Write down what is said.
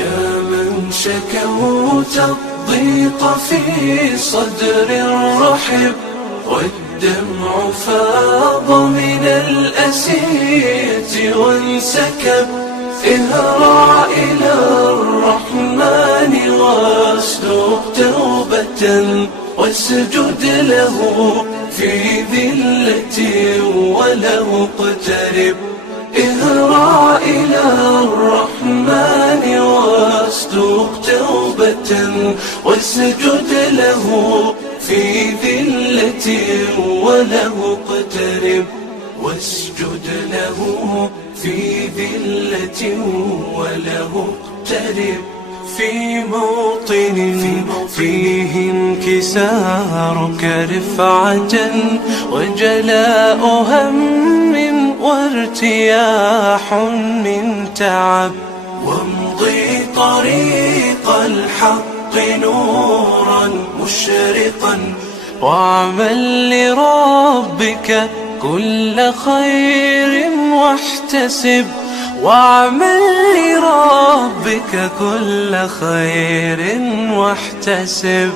يا من شكوت الضيق في صدر رحب، والدمع فاض من الأسية وانسكب. اهرع إلى الرحمن واسلك توبة، واسجد له في ذلة وله اقترب. اهرع إلى الرحمن واسلك توبة، واسجد له في ذلة وله اقترب. واسجد له في ذلة وله اقترب. في موطن فيه انكسارك رفعة وجلاء هم وارتياح من تعب. وامضي طريق الحق نورا مشرقا، واعمل لربك كل خير واحتسب. واعمل لربك كل خير واحتسب.